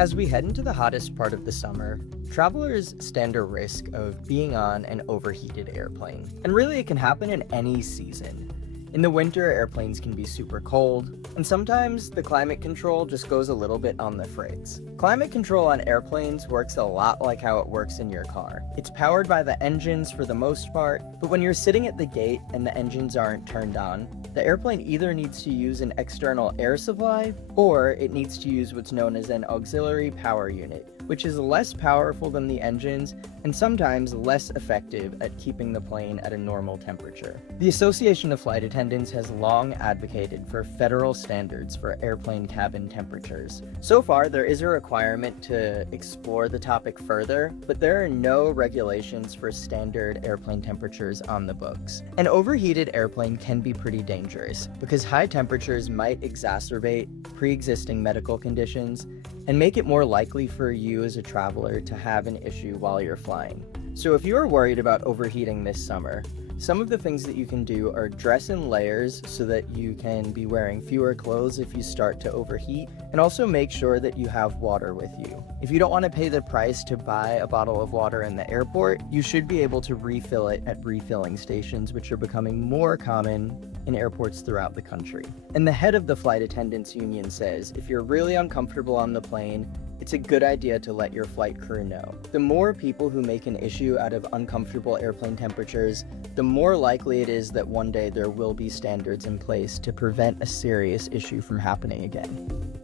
As we head into the hottest part of the summer, travelers stand a risk of being on an overheated airplane. And really, it can happen in any season. In the winter, airplanes can be super cold, and sometimes the climate control just goes a little bit on the fritz. Climate control on airplanes works a lot like how it works in your car. It's powered by the engines for the most part, but when you're sitting at the gate and the engines aren't turned on, the airplane either needs to use an external air supply, or it needs to use what's known as an auxiliary power unit, which is less powerful than the engines and sometimes less effective at keeping the plane at a normal temperature. The Association of Flight Attendants has long advocated for federal standards for airplane cabin temperatures. So far, there is a requirement to explore the topic further, but there are no regulations for standard airplane temperatures on the books. An overheated airplane can be pretty dangerous because high temperatures might exacerbate pre-existing medical conditions and make it more likely for you as a traveler to have an issue while you're flying. So if you are worried about overheating this summer, some of the things that you can do are dress in layers so that you can be wearing fewer clothes if you start to overheat, and also make sure that you have water with you. If you don't want to pay the price to buy a bottle of water in the airport, you should be able to refill it at refilling stations, which are becoming more common in airports throughout the country. And the head of the Flight Attendants Union says, if you're really uncomfortable on the plane, it's a good idea to let your flight crew know. The more people who make an issue out of uncomfortable airplane temperatures, the more likely it is that one day there will be standards in place to prevent a serious issue from happening again.